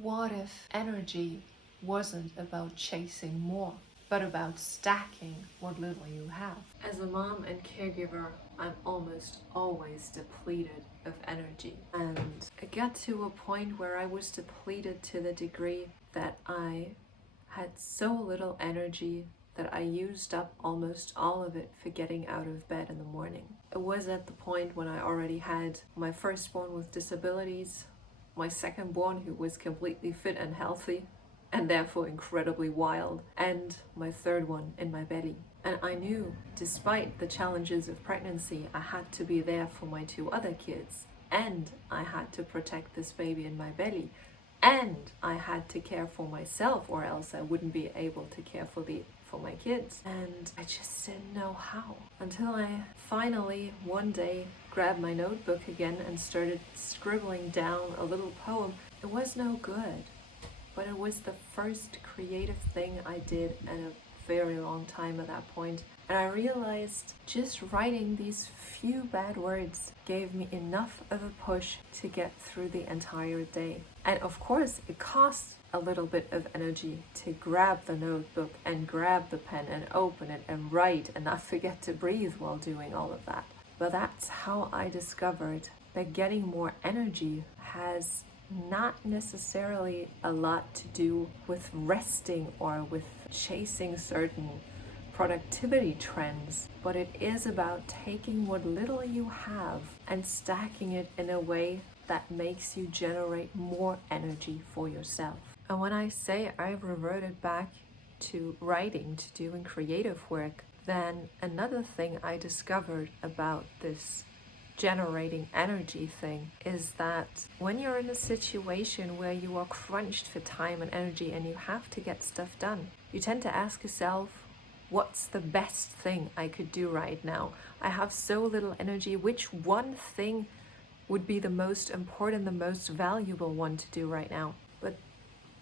What if energy wasn't about chasing more, but about stacking what little you have? As a mom and caregiver, I'm almost always depleted of energy. And I got to a point where I was depleted to the degree that I had so little energy that I used up almost all of it for getting out of bed in the morning. It was at the point when I already had my firstborn with disabilities, my secondborn who was completely fit and healthy and therefore incredibly wild, and my third one in my belly. And I knew, despite the challenges of pregnancy, I had to be there for my two other kids, and I had to protect this baby in my belly, and I had to care for myself, or else I wouldn't be able to care for my kids. And I just didn't know how, until I finally one day grabbed my notebook again and started scribbling down a little poem. It was no good, but it was the first creative thing I did in a very long time at that point. And I realized just writing these few bad words gave me enough of a push to get through the entire day. And of course, it costs a little bit of energy to grab the notebook and grab the pen and open it and write and not forget to breathe while doing all of that. But that's how I discovered that getting more energy has not necessarily a lot to do with resting or with chasing certain productivity trends, but it is about taking what little you have and stacking it in a way that makes you generate more energy for yourself. And when I say I've reverted back to writing, to doing creative work, then another thing I discovered about this generating energy thing is that when you're in a situation where you are crunched for time and energy and you have to get stuff done, you tend to ask yourself, what's the best thing I could do right now? I have so little energy. Which one thing would be the most important, the most valuable one to do right now? But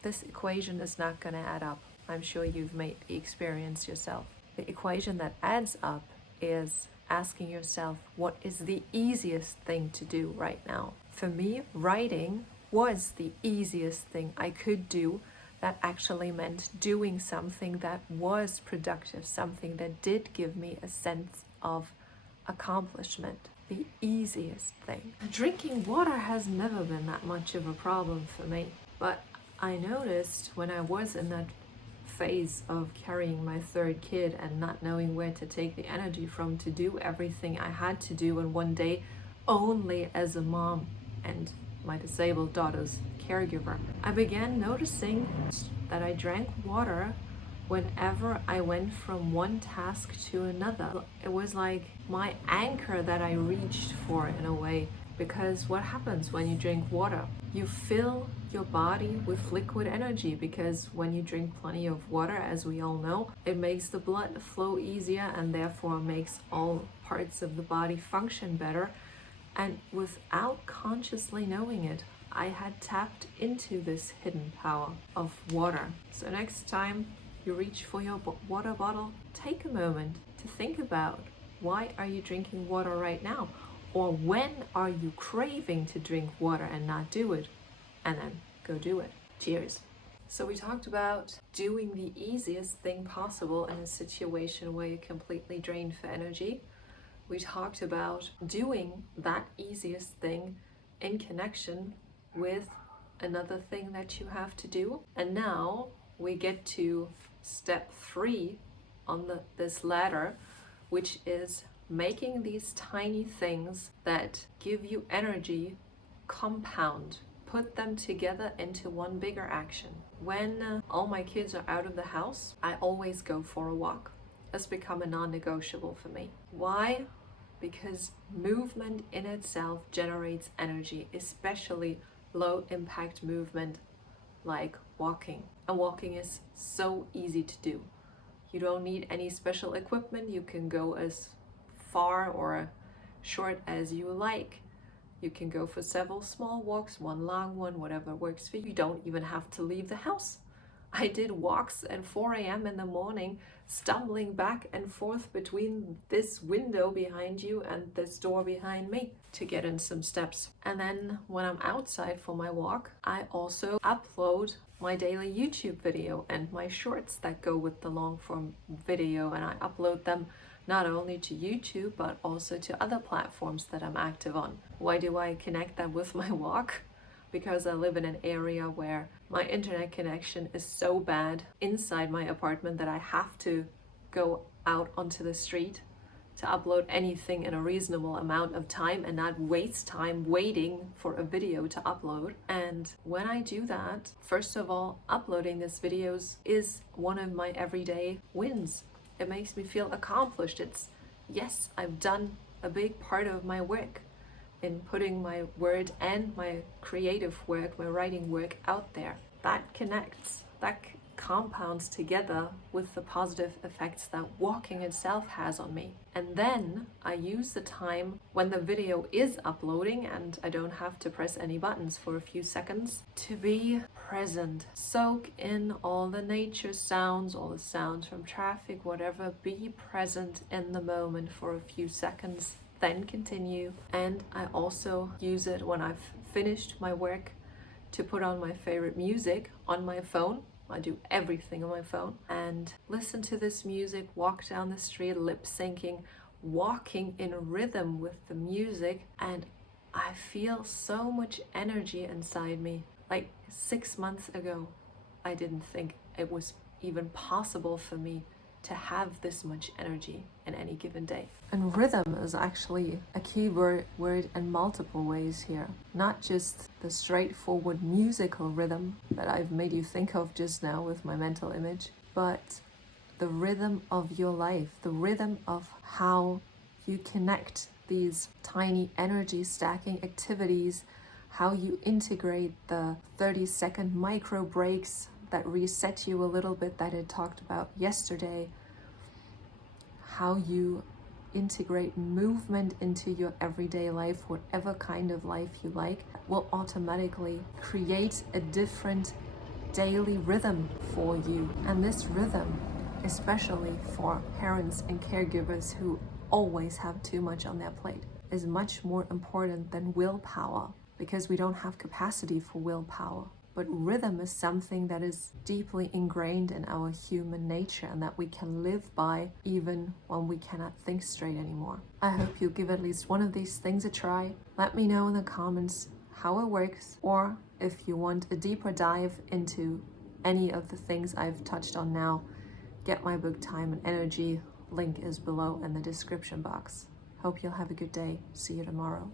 this equation is not going to add up. I'm sure you've made the experience yourself. The equation that adds up is asking yourself, what is the easiest thing to do right now? For me, writing was the easiest thing I could do. That actually meant doing something that was productive, something that did give me a sense of accomplishment. The easiest thing. Drinking water has never been that much of a problem for me, but I noticed when I was in that phase of carrying my third kid and not knowing where to take the energy from to do everything I had to do in one day, only as a mom and my disabled daughter's caregiver, I began noticing that I drank water whenever I went from one task to another. It was like my anchor that I reached for in a way, because what happens when you drink water? You fill your body with liquid energy, because when you drink plenty of water, as we all know, it makes the blood flow easier and therefore makes all parts of the body function better. And without consciously knowing it, I had tapped into this hidden power of water. So next time you reach for your water bottle, take a moment to think about, why are you drinking water right now? Or when are you craving to drink water and not do it? And then go do it. Cheers. So we talked about doing the easiest thing possible in a situation where you're completely drained for energy. We talked about doing that easiest thing in connection with another thing that you have to do. And now we get to step 3 on this ladder, which is making these tiny things that give you energy compound. Put them together into one bigger action. When all my kids are out of the house, I always go for a walk. It's become a non-negotiable for me. Why? Because movement in itself generates energy, especially low impact movement like walking. And walking is so easy to do. You don't need any special equipment. You can go as far or short as you like. You can go for several small walks, one long one, whatever works for you. You don't even have to leave the house. I did walks at 4 a.m. in the morning, stumbling back and forth between this window behind you and this door behind me to get in some steps. And then when I'm outside for my walk, I also upload my daily YouTube video and my shorts that go with the long form video, and I upload them not only to YouTube but also to other platforms that I'm active on. Why do I connect that with my walk? Because I live in an area where my internet connection is so bad inside my apartment that I have to go out onto the street to upload anything in a reasonable amount of time and not waste time waiting for a video to upload. And when I do that, first of all, uploading these videos is one of my everyday wins. It makes me feel accomplished. It's, yes, I've done a big part of my work in putting my word and my creative work, my writing work out there. That connects, that compounds together with the positive effects that walking itself has on me. And then I use the time when the video is uploading and I don't have to press any buttons for a few seconds to be present. Soak in all the nature sounds, all the sounds from traffic, whatever. Be present in the moment for a few seconds, then continue. And I also use it when I've finished my work to put on my favorite music on my phone. I do everything on my phone and listen to this music, walk down the street, lip syncing, walking in rhythm with the music, and I feel so much energy inside me. Like 6 months ago, I didn't think it was even possible for me to have this much energy in any given day. And rhythm is actually a key word in multiple ways here. Not just the straightforward musical rhythm that I've made you think of just now with my mental image, but the rhythm of your life, the rhythm of how you connect these tiny energy stacking activities, how you integrate the 30-second micro breaks that reset you a little bit that I talked about yesterday, how you integrate movement into your everyday life, whatever kind of life you like, will automatically create a different daily rhythm for you. And this rhythm, especially for parents and caregivers who always have too much on their plate, is much more important than willpower, because we don't have capacity for willpower. But rhythm is something that is deeply ingrained in our human nature and that we can live by even when we cannot think straight anymore. I hope you'll give at least one of these things a try. Let me know in the comments how it works, or if you want a deeper dive into any of the things I've touched on now, get my book Time and Energy. Link is below in the description box. Hope you'll have a good day. See you tomorrow.